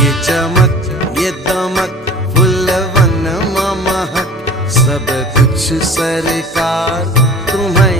ये चमक ये दमक फुलवन महक सब कुछ सरकार तुम्हें